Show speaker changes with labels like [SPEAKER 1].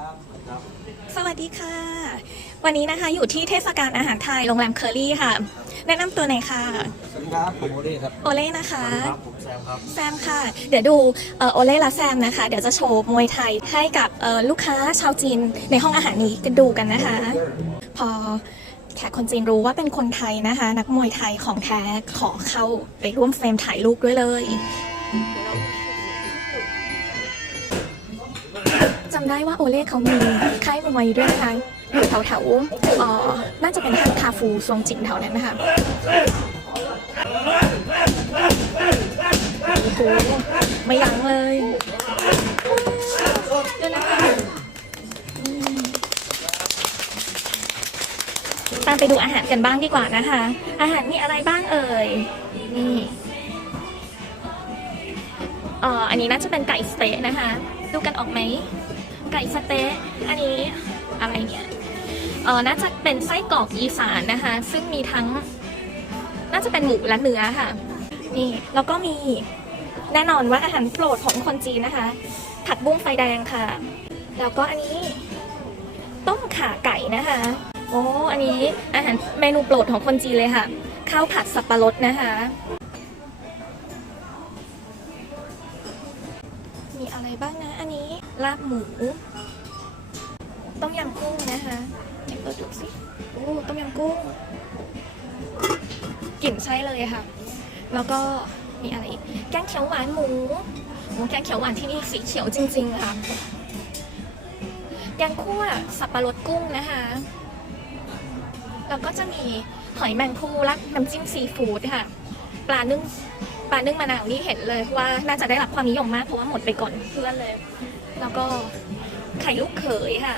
[SPEAKER 1] ครับครับ
[SPEAKER 2] สวัสดีค่ะ วันนี้นะคะอยู่ที่เทศกาลอาหารไทยโรงแรมเคอรี่ค่ะ แนะนำตัวหน่อยค่ะ
[SPEAKER 1] สวัสดีครับผมโอเล่ครับ
[SPEAKER 2] โอเล่นะคะ
[SPEAKER 1] ครับผมแซมครับ
[SPEAKER 2] แซมค่ะ เดี๋ยวดูเอ่อโอเล่และแซมนะคะ เดี๋ยวจะโชว์มวยไทยให้กับเอ่อลูกค้าชาวจีนในห้องอาหารนี้กันดูกันนะคะ พอแขกคนจีนรู้ว่าเป็นคนไทยนะคะ นักมวยไทยของแท้ขอเข้าไปร่วมเฟรมถ่ายรูปด้วยเลย จำได้ว่าโอเล่เขามีค่ายมวยด้วยนะคะอยู่แถวแถวๆอ่อน่าจะเป็นห้างคาฟูซวงจิงแถวนั้นนะคะโอ้โหไม่ยั้งเลยเดี๋ยวนะคะตามไปดูอาหารกันบ้างดีกว่านะคะ อาหารมีอะไรบ้างเอ่ยนี่เอ่ออันนี้น่าจะเป็นไก่สเต๊ะนะคะ ดูกันออกไหม ไก่สเต๊ะอันนี้อะไรเนี่ยเออน่าจะเป็นไส้กรอกอีสานนะคะ ซึ่งมีทั้ง น่าจะเป็นหมูและเนื้อค่ะ นี่แล้วก็มีแน่นอนว่าอาหารโปรดของคนจีนนะคะ ผัดบุ้งไฟแดงค่ะ แล้วก็อันนี้ ต้มข่าไก่นะคะ โอ้ อันนี้อาหารเมนูโปรดของคนจีนเลยค่ะ ข้าวผัดสับปะรดนะคะ อะไรบ้างนะ อันนี้ลาบหมู ต้มยำกุ้งนะคะไหนเปิดดูสิโอ้ต้มยำกุ้งกลิ่นใช่เลยค่ะ แล้วก็มีอะไรอีกแกงเขียวหวานหมูโอ้แกงเขียวหวานที่นี่สีเขียวจริง ๆ ค่ะแกงคั่วสับปะรดกุ้งนะคะ แล้วก็จะมีหอยแมงภูและน้ำจิ้มซีฟู้ดค่ะ ปลานึ่ง ปลานึ่งมะนาวนี่เห็นเลยว่าน่าจะได้รับความนิยมมากเพราะว่าหมดไปก่อนเพื่อนเลย แล้วก็ไข่ลูกเขยค่ะ